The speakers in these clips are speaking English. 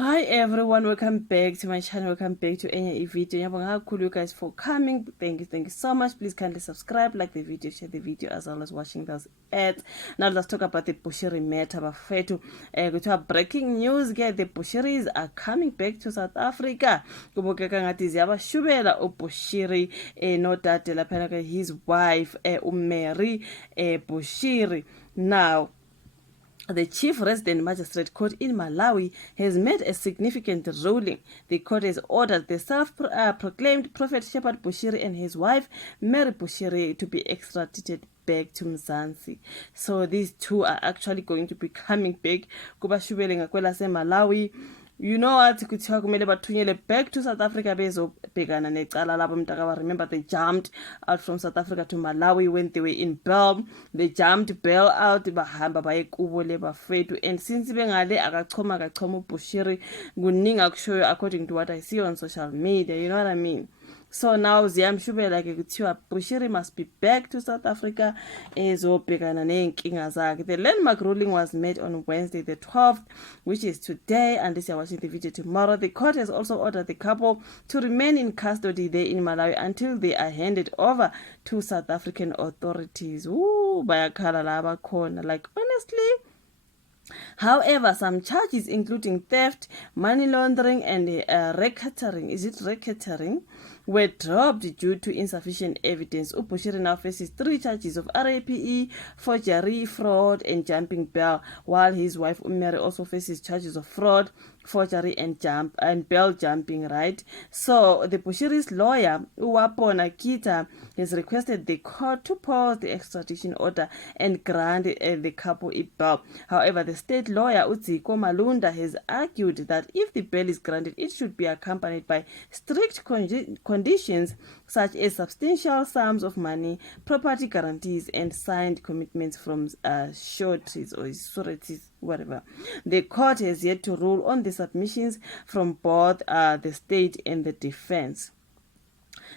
Hi everyone, welcome back to my channel. Welcome back to any video. How cool you guys for coming. Thank you so much. Please kindly subscribe, like the video, share the video, as well as watching those ads. Now let's talk about the Bushiri matter. Breaking news, the Bushiris are coming back to South Africa. Bushiri, no that his wife, Mary Bushiri. Now, the Chief Resident Magistrate Court in Malawi has made a significant ruling. The court has ordered the self-proclaimed Prophet Shepherd Bushiri and his wife, Mary Bushiri, to be extradited back to Mzansi. So these two are actually going to be coming back. Malawi. You know what, kuthiwa kumele bathunyele back to South Africa bezobhekana necala labo mntaka. Remember, they jumped out from South Africa to Malawi when they were in bail. They jumped bail out, bahamba baye kubo le bafethu, and since bengale akachoma uBushiri kuningi akushoyo according to what I see on social media, you know what I mean. So now ziyamshubela ke kuthiwa Bushiri must be back to South Africa ezobhekana nenkinga zakhe. The landmark ruling was made on Wednesday the 12th, which is today, and this you're watching the video tomorrow. The court has also ordered the couple to remain in custody there in Malawi until they are handed over to South African authorities. Ooh, bayakhala laba khona, like honestly. However, some charges including theft, money laundering, and racketeering were dropped due to insufficient evidence. Bushiri now faces 3 charges of RAPE, forgery, fraud, and jumping bail, while his wife Mary also faces charges of fraud, forgery, and bail jumping, right? So the Bushiri's lawyer, Uwapona Kita, has requested the court to pause the extradition order and grant the couple a bail. However, the state lawyer Utsiko Malunda has argued that if the bail is granted, it should be accompanied by strict conditions such as substantial sums of money, property guarantees, and signed commitments from sureties or sureties, whatever. The court has yet to rule on the submissions from both the state and the defense.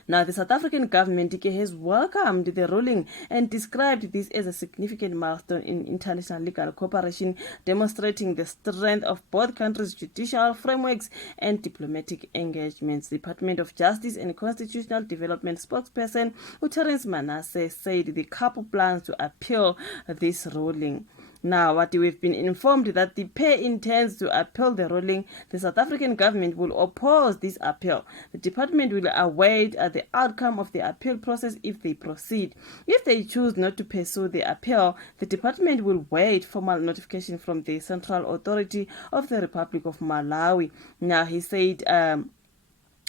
Now, the South African government has welcomed the ruling and described this as a significant milestone in international legal cooperation, demonstrating the strength of both countries' judicial frameworks and diplomatic engagements. The Department of Justice and Constitutional Development spokesperson Terence Manasseh said the couple plans to appeal this ruling. Now, what we've been informed that the pair intends to appeal the ruling. The South African government will oppose this appeal. The department will await the outcome of the appeal process if they proceed. If they choose not to pursue the appeal, the department will wait formal notification from the Central Authority of the Republic of Malawi. Now, he said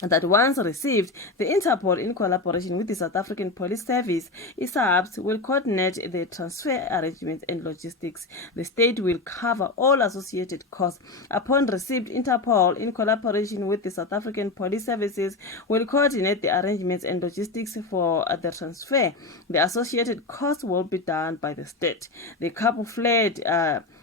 that once received, the Interpol, in collaboration with the South African Police Service, ISAPS, will coordinate the transfer arrangements and logistics. The state will cover all associated costs. Upon receipt, Interpol, in collaboration with the South African Police Services, will coordinate the arrangements and logistics for the transfer. The associated costs will be done by the state. The couple fled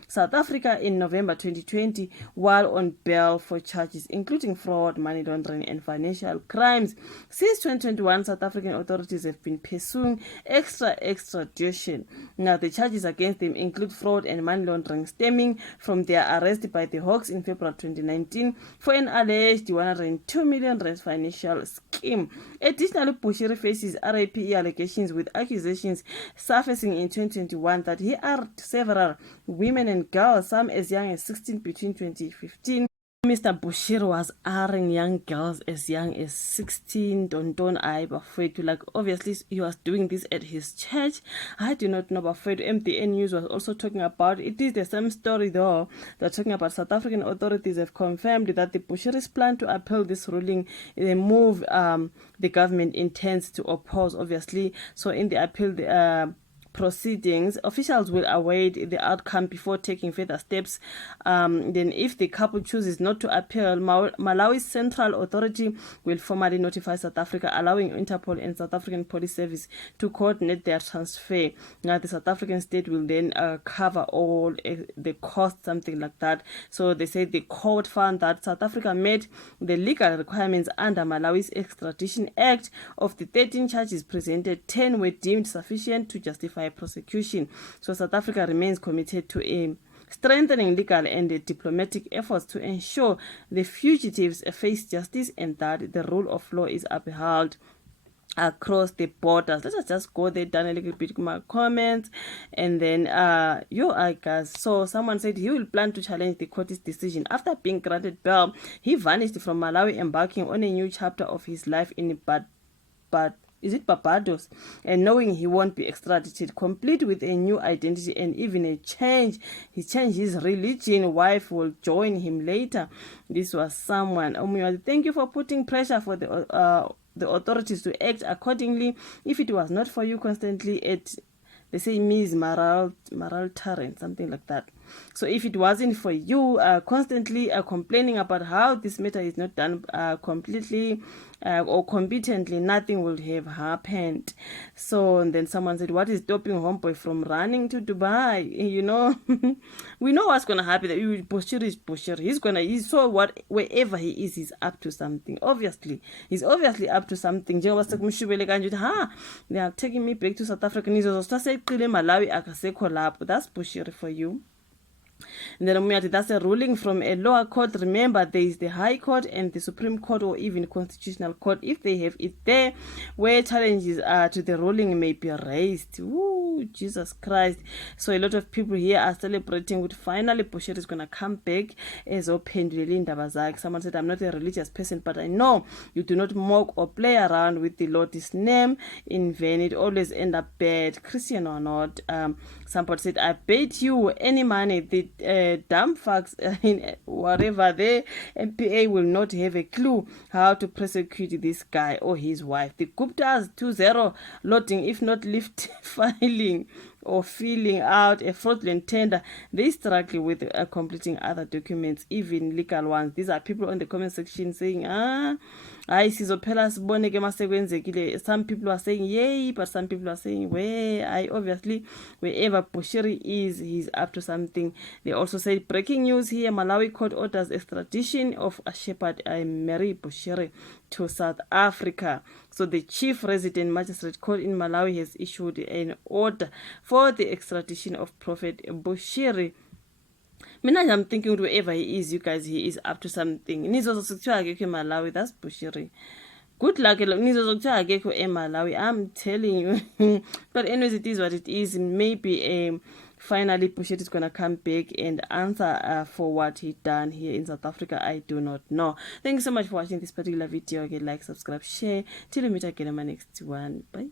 South Africa in November 2020 while on bail for charges including fraud, money laundering, and financial crimes. Since 2021, South African authorities have been pursuing extradition. Now, the charges against them include fraud and money laundering stemming from their arrest by the Hawks in February 2019 for an alleged 102 million rand financial scheme. Additionally, Bushiri faces RAPE allegations with accusations surfacing in 2021 that he harmed several women and girls, some as young as 16, between 2015. Mr. Bushiri was hiring young girls as young as 16. Don't I bafethu, like obviously he was doing this at his church. I do not know bafethu. MTN News was also talking about it. Is the same story though. They're talking about South African authorities have confirmed that the Bushiri's plan to appeal this ruling is a move the government intends to oppose, obviously. So in the appeal, proceedings, officials will await the outcome before taking further steps. Then if the couple chooses not to appeal, Malawi's Central Authority will formally notify South Africa, allowing Interpol and South African Police Service to coordinate their transfer. Now, the South African state will then cover all the costs, something like that. So they say the court found that South Africa met the legal requirements under Malawi's Extradition Act. Of the 13 charges presented, 10 were deemed sufficient to justify prosecution. So South Africa remains committed to a strengthening legal and diplomatic efforts to ensure the fugitives face justice and that the rule of law is upheld across the borders. Let us just go there down a little bit my comments, and then guys. So someone said he will plan to challenge the court's decision after being granted bail. He vanished from Malawi, embarking on a new chapter of his life in Barbados, and knowing he won't be extradited, complete with a new identity and even a change. He changed his religion. Wife will join him later. This was someone. Thank you for putting pressure for the authorities to act accordingly. If it was not for you constantly they say Ms. Maral Tarrant, something like that. So if it wasn't for you constantly complaining about how this matter is not done completely or competently, nothing would have happened. So and then someone said, what is stopping homeboy from running to Dubai? We know what's gonna happen. Bushiri is Bushiri. He's so wherever he is, he's up to something. He's obviously up to something. They are taking me back to South Africa. Malawi. That's Bushiri for you. And then that's a ruling from a lower court. Remember, there is the High Court and the Supreme Court, or even Constitutional Court, if they have it there, where challenges to the ruling may be raised. Ooh, Jesus Christ. So a lot of people here are celebrating with finally Bushiri is going to come back as open. Someone said, I'm not a religious person, but I know you do not mock or play around with the Lord's name in vain. It always end up bad, Christian or not. Somebody said, I bet you any money the dumb fucks in whatever the MPA will not have a clue how to prosecute this guy or his wife. The Guptas 2-0 loading, if not lift filing or filling out a fraudulent tender. They struggle with completing other documents, even legal ones. These are people on the comment section saying, some people are saying yay, but some people are saying obviously wherever Bushiri is, he's up to something. They also said, breaking news here, Malawi court orders extradition of a Shepherd Mary Bushiri to South Africa. So the chief resident magistrate court in Malawi has issued an order for the extradition of Prophet Bushiri. I'm thinking wherever he is, you guys, he is up to something. Malawi, that's Bushiri. Good luck, Malawi, I'm telling you. But anyways, it is what it is. Maybe finally Bushiri is gonna come back and answer for what he done here in South Africa. I do not know. Thank you so much for watching this particular video. Okay, like, subscribe, share. Till we meet again in my next one. Bye.